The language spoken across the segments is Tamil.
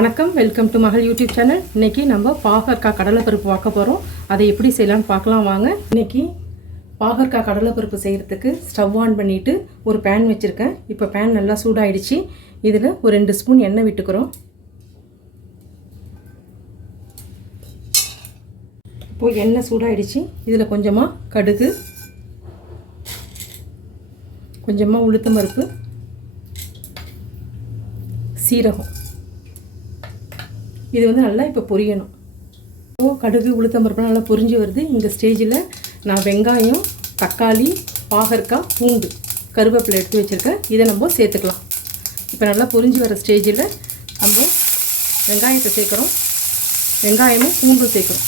வணக்கம். Welcome to Magal YouTube channel. இன்றைக்கி நம்ம பாகற்காய் கடலைப்பருப்பு பார்க்க போகிறோம் அதை எப்படி செய்யலாம்னு பார்க்கலாம் வாங்க. இன்றைக்கி பாகற்காய் கடலைப்பருப்பு செய்கிறதுக்கு ஸ்டவ் ஆன் பண்ணிவிட்டு ஒரு பேன் வச்சுருக்கேன். இப்போ பேன் நல்லா சூடாயிடுச்சு. இதில் ஒரு ரெண்டு ஸ்பூன் எண்ணெய் விட்டுக்கிறோம். இப்போது எண்ணெய் சூடாயிடுச்சு. இதில் கொஞ்சமாக கடுகு கொஞ்சமாக உளுத்தம் பருப்பு சீரகம். இது வந்து நல்லா இப்போ பொரியணும். இப்போ கடுகு உளுத்தம் நல்லா பொரிஞ்சு வருது. இந்த ஸ்டேஜில் நான் வெங்காயம் தக்காளி பாகற்காய் பூண்டு கருவேப்பிலை எடுத்து வச்சுருக்கேன். இதை நம்ம சேர்த்துக்கலாம். இப்போ நல்லா பொரிஞ்சு வர ஸ்டேஜில் நம்ம வெங்காயத்தை சேர்க்குறோம். வெங்காயமும் பூண்டும் சேர்க்குறோம்.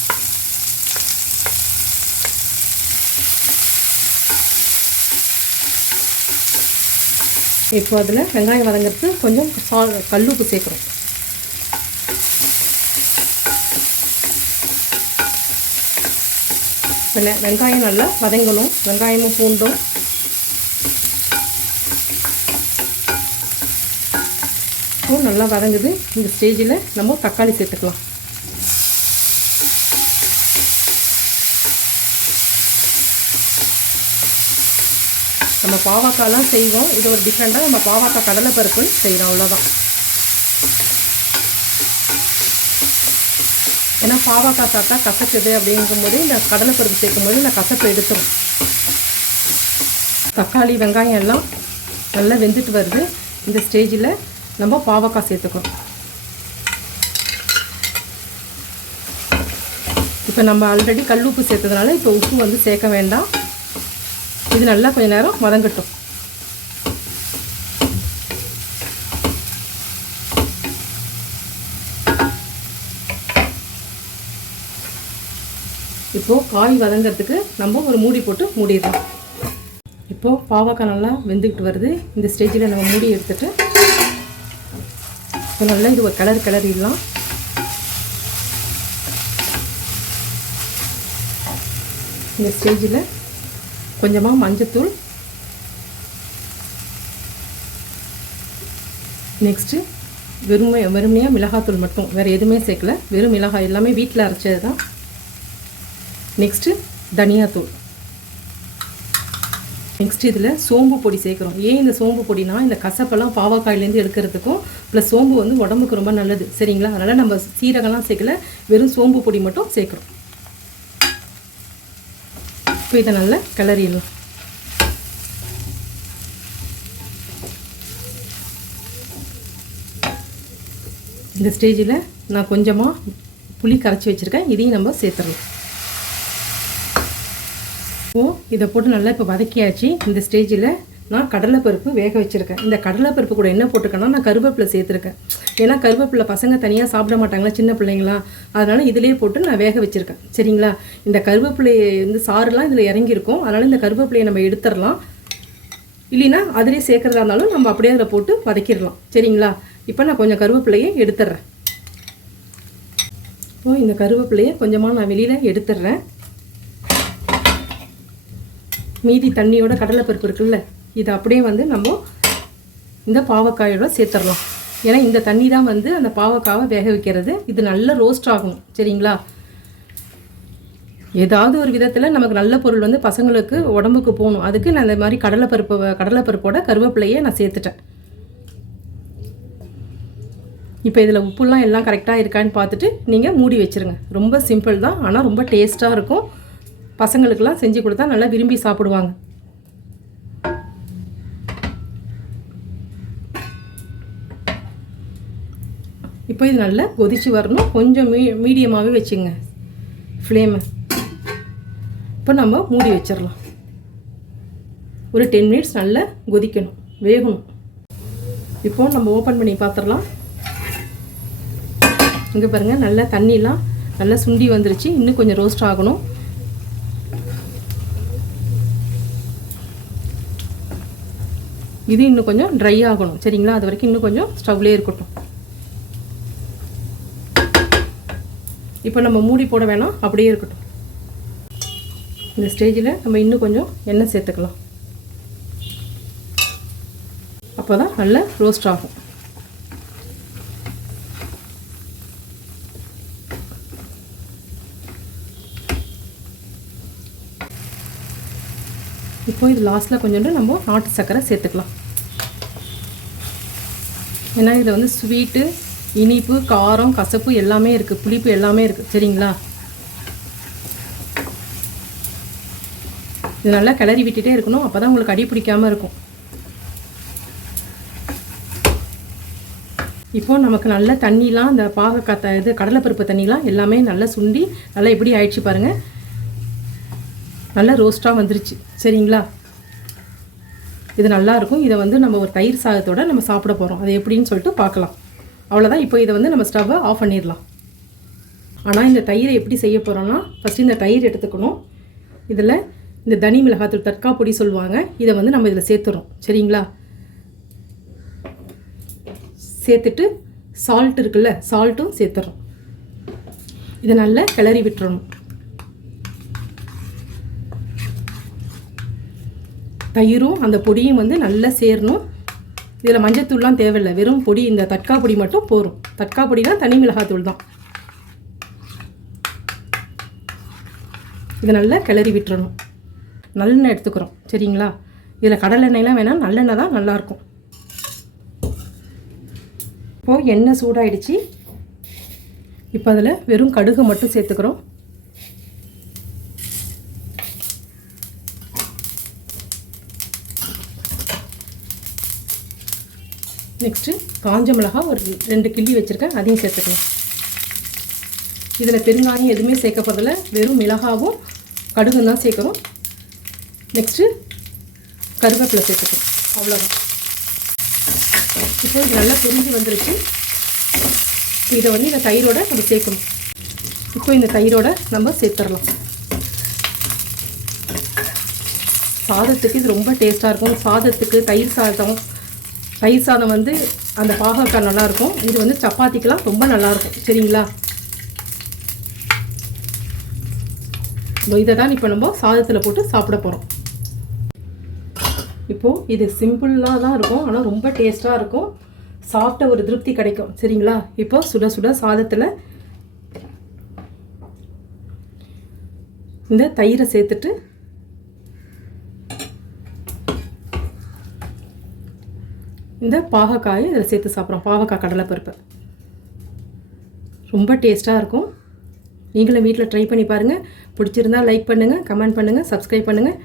இப்போ அதில் வெங்காயம் வதங்கிறது கொஞ்சம் சால் கல்லுப்பு சேர்க்குறோம். வெங்காயம் நல்லா வதங்கணும் வெங்காயமும் பூண்டும் நல்லா வதங்குது இந்த ஸ்டேஜில் நம்ம தக்காளி சேர்த்துக்கலாம் நம்ம பாவக்காய்லாம் செய்வோம் இது ஒரு டிஃப்ரெண்ட்டாக நம்ம பாவக்காய் கடலைப்பருப்புன்னு செய்கிறோம் அவ்வளோதான் ஏன்னா பாவக்காய் சாப்பிட்டா கசக்குது அப்படிங்கும்போது இந்த கடலைப்பருப்பு சேர்க்கும்போது இந்த கசப்பு எடுத்துரும். தக்காளி வெங்காயம் எல்லாம் நல்லா வெந்துட்டு வருது. இந்த ஸ்டேஜில் நம்ம பாவக்காய் சேர்த்துக்கணும். இப்போ நம்ம ஆல்ரெடி கல் உப்பு சேர்த்ததுனால இப்போ உப்பு வந்து சேர்க்க வேண்டாம். இது நல்லா கொஞ்ச நேரம் வதங்கட்டும். இப்போது காய் வதங்கிறதுக்கு நம்ம ஒரு மூடி போட்டு மூடிடலாம். இப்போது பாவக்காய் நல்லா வெந்துக்கிட்டு வருது. இந்த ஸ்டேஜில் நம்ம மூடி எடுத்துட்டு இப்போ நல்லா இது ஒரு கலர் கிளறிடலாம். இந்த ஸ்டேஜில் கொஞ்சமாக மஞ்சத்தூள். நெக்ஸ்ட்டு வெறுமை வெறுமையாக மிளகாத்தூள் மட்டும். வேறு எதுவுமே சேர்க்கல. வெறும் மிளகாய் எல்லாமே வீட்டில் அரைச்சது தான் நெக்ஸ்ட்டு தனியாத்தூள். நெக்ஸ்ட் இதில் சோம்பு பொடி சேர்க்குறோம். ஏன் இந்த சோம்பு பொடினா இந்த கசப்பெல்லாம் பாவக்காயிலேருந்து எடுக்கிறதுக்கும் ப்ளஸ் சோம்பு வந்து உடம்புக்கு ரொம்ப நல்லது. சரிங்களா? அதனால் நம்ம சீரகம்லாம் சேர்க்கல. வெறும் சோம்பு பொடி மட்டும் சேர்க்குறோம். இப்போ இதை நல்லா கிளறிடலாம். இந்த ஸ்டேஜில் நான் கொஞ்சமாக புளி கரைச்சி வச்சுருக்கேன். இதையும் நம்ம சேர்த்துடலாம். இப்போ இதை போட்டு நல்லா இப்போ வதக்கியாச்சு. இந்த ஸ்டேஜில் நான் கடலைப்பருப்பு வேக வச்சுருக்கேன். இந்த கடலைப்பருப்பு கூட என்ன போட்டிருக்கேன்னா நான் கருவேப்பிலை சேர்த்துருக்கேன். ஏன்னா கருவேப்பிலை பசங்க தனியாக சாப்பிட மாட்டாங்களா சின்ன பிள்ளைங்களா? அதனால் இதிலே போட்டு நான் வேக வச்சுருக்கேன். சரிங்களா? இந்த கருவேப்பிலை வந்து சாறுலாம் இதில் இறங்கியிருக்கும். அதனால் இந்த கருவேப்பிலையை நம்ம எடுத்துடலாம். இல்லைன்னா அதிலே சேர்க்குறதா இருந்தாலும் நம்ம அப்படியே அதில் போட்டு வதக்கிடலாம். சரிங்களா? இப்போ நான் கொஞ்சம் கருவேப்பிலையை எடுத்துட்றேன். இப்போ இந்த கருவேப்பிலையை கொஞ்சமாக நான் வெளியில் எடுத்துடுறேன். மீதி தண்ணியோட கடலைப்பருப்பு இருக்குல்ல இதை அப்படியே வந்து நம்ம இந்த பாவக்காயோட சேர்த்துடலாம். ஏன்னா இந்த தண்ணி தான் வந்து அந்த பாவக்காவை வேக வைக்கிறது. இது நல்ல ரோஸ்ட் ஆகணும் சரிங்களா? ஏதாவது ஒரு விதத்தில் நமக்கு நல்ல பொருள் வந்து பசங்களுக்கு உடம்புக்கு போகணும். அதுக்கு நான் இந்த மாதிரி கடலைப்பருப்பு கடலைப்பருப்போட கருவேப்பிலையே நான் சேர்த்துட்டேன். இப்போ இதில் உப்புலாம் எல்லாம் கரெக்டாக இருக்கான்னு பார்த்துட்டு நீங்கள் மூடி வச்சுருங்க. ரொம்ப சிம்பிள் தான் ஆனால் ரொம்ப டேஸ்ட்டாக இருக்கும். பசங்களுக்கெல்லாம் செஞ்சு கொடுத்தா நல்லா விரும்பி சாப்பிடுவாங்க. இப்போ இது நல்லா கொதிச்சு வரணும். கொஞ்சம் மீ மீடியமாகவே வச்சுங்க. ஃப்ளேமை இப்போ நம்ம மூடி வச்சிடலாம். ஒரு டென் மினிட்ஸ் நல்லா கொதிக்கணும். வேகணும். இப்போ நம்ம ஓப்பன் பண்ணி பார்த்துடலாம் இங்கே பாருங்கள் நல்லா தண்ணிலாம் நல்லா சுண்டி வந்துருச்சு. இன்னும் கொஞ்சம் ரோஸ்ட் ஆகணும். இது இன்னும் கொஞ்சம் ட்ரை ஆகணும். சரிங்களா? அது வரைக்கும் இன்னும் கொஞ்சம் ஸ்டவ்லேயே இருக்கட்டும். இப்போ நம்ம மூடி போட வேணாம். அப்படியே இருக்கட்டும். இந்த ஸ்டேஜில் நம்ம இன்னும் கொஞ்சம் எண்ணெய் சேர்த்துக்கலாம். அப்போ தான் நல்லா ரோஸ்ட் ஆகும். இப்போ இது லாஸ்ட்டில் கொஞ்சோண்டு நம்ம நாட்டு சர்க்கரை சேர்த்துக்கலாம். ஏன்னா இதில் வந்து ஸ்வீட்டு இனிப்பு காரம் கசப்பு எல்லாமே இருக்குது புளிப்பு எல்லாமே இருக்குது சரிங்களா? இது நல்லா கிளறி விட்டுட்டே இருக்கணும். அப்போ தான் உங்களுக்கு அடி பிடிக்காமல் இருக்கும். இப்போ நமக்கு நல்ல தண்ணிலாம் இந்த பாகக்காத்த இது கடலைப்பருப்பு தண்ணிலாம் எல்லாமே நல்லா சுண்டி நல்லா எப்படி ஆயிடுச்சு பாருங்கள் நல்லா ரோஸ்ட்டாக வந்துருச்சு. சரிங்களா? இது நல்லா இருக்கும். இதை வந்து நம்ம ஒரு தயிர் சாதத்தோடு நம்ம சாப்பிட போகிறோம் அது எப்படின்னு சொல்லிட்டு பார்க்கலாம். அவ்வளோதான் இப்போ இதை வந்து நம்ம ஸ்டவ்வை ஆஃப் பண்ணிடலாம். ஆனால் இந்த தயிரை எப்படி செய்ய போகிறோன்னா ஃபஸ்ட்டு இந்த தயிர் எடுத்துக்கணும். இதில் இந்த தனி மிளகாத்தூள் தற்கா பொடி சொல்லுவாங்க. இதை வந்து நம்ம இதில் சேர்த்துறோம். சரிங்களா? சேர்த்துட்டு சால்ட் இருக்குல்ல சால்ட்டும் சேர்த்துறோம். இதை நல்லா கிளறி விட்டுறணும். தயிரும் அந்த பொடியும் வந்து நல்லா சேரணும். இதில் மஞ்சத்தூள்லாம் தேவையில்லை. வெறும் பொடி இந்த தட்கா பொடி மட்டும் போதும். தட்கா பொடினா தனி மிளகாத்தூள் தான். இதை நல்லா கிளறி விட்டுறணும். நல்லெண்ணெய் எடுத்துக்கிறோம். சரிங்களா? இதில் கடலெண்ணெய்லாம் வேணால் நல்லெண்ணெய் தான் நல்லாயிருக்கும். இப்போது எண்ணெய் சூடாயிடுச்சு. இப்போ அதில் வெறும் கடுகு மட்டும் சேர்த்துக்கிறோம். நெக்ஸ்ட்டு காஞ்ச மிளகா ஒரு ரெண்டு கிள்ளி வச்சுருக்கேன். அதையும் சேர்த்துக்கலாம் இதில் பெருங்காயம் எதுவுமே சேர்க்க போதில் வெறும் மிளகாவும் கடுகும் தான் சேர்க்குறோம். நெக்ஸ்ட்டு கருவேப்பிலை சேர்த்துக்கணும். அவ்வளோதான் இப்போ இது நல்லா பிரிஞ்சு வந்துருச்சு. இதை வந்து இந்த தயிரோட நம்ம சேர்க்கணும். இப்போ இந்த தயிரோட நம்ம சேர்த்துடலாம். சாதத்துக்கு இது ரொம்ப டேஸ்ட்டாக இருக்கும். சாதத்துக்கு தயிர் சாதம் தயிர் சாதம் வந்து அந்த பாகக்காய் நல்லாயிருக்கும் இது வந்து சப்பாத்திக்கெலாம் ரொம்ப நல்லாயிருக்கும் சரிங்களா? இதை தான் இப்போ நம்ம சாதத்தில் போட்டு சாப்பிட போகிறோம் இப்போது இது சிம்பிளாக தான் இருக்கும். ஆனால் ரொம்ப டேஸ்ட்டாக இருக்கும். சாப்பிட்ட ஒரு திருப்தி கிடைக்கும். சரிங்களா? இப்போ சுட சுட சாதத்தில் இந்த தயிரை சேர்த்துட்டு இந்த பாகக்காயை இதில் சேர்த்து சாப்பிட்றோம். பாவக்காய் கடலைப்பருப்பு. ரொம்ப டேஸ்ட்டாக இருக்கும். நீங்களும் வீட்டில் ட்ரை பண்ணி பாருங்கள் பிடிச்சிருந்தா லைக் பண்ணுங்கள் கமெண்ட் பண்ணுங்கள் சப்ஸ்கிரைப் பண்ணுங்கள்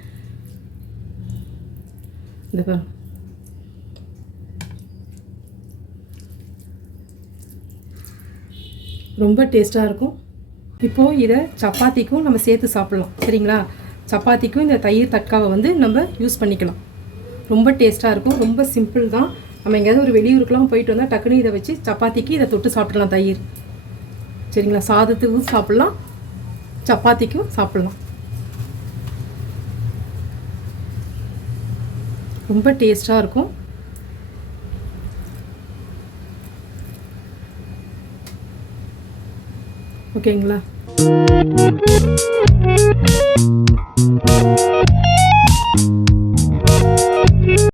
இந்த ரொம்ப டேஸ்ட்டாக இருக்கும். இப்போது இதை சப்பாத்திக்கும் நம்ம சேர்த்து சாப்பிட்லாம். சரிங்களா? சப்பாத்திக்கும் இந்த தயிர் தட்காவை வந்து நம்ம யூஸ் பண்ணிக்கலாம். ரொம்ப டேஸ்ட்டாக இருக்கும். ரொம்ப சிம்பிள் தான். நம்ம எங்கேயாவது ஒரு வெளியூருக்குலாம் போயிட்டு வந்தால் டக்குனு இதை வச்சு சப்பாத்திக்கு இதை தொட்டு சாப்பிடலாம் தயிர். சரிங்களா? சாதத்துக்கும் சாப்பிட்லாம் சப்பாத்திக்கும் சாப்பிட்லாம். ரொம்ப டேஸ்ட்டாக இருக்கும். ஓகேங்களா?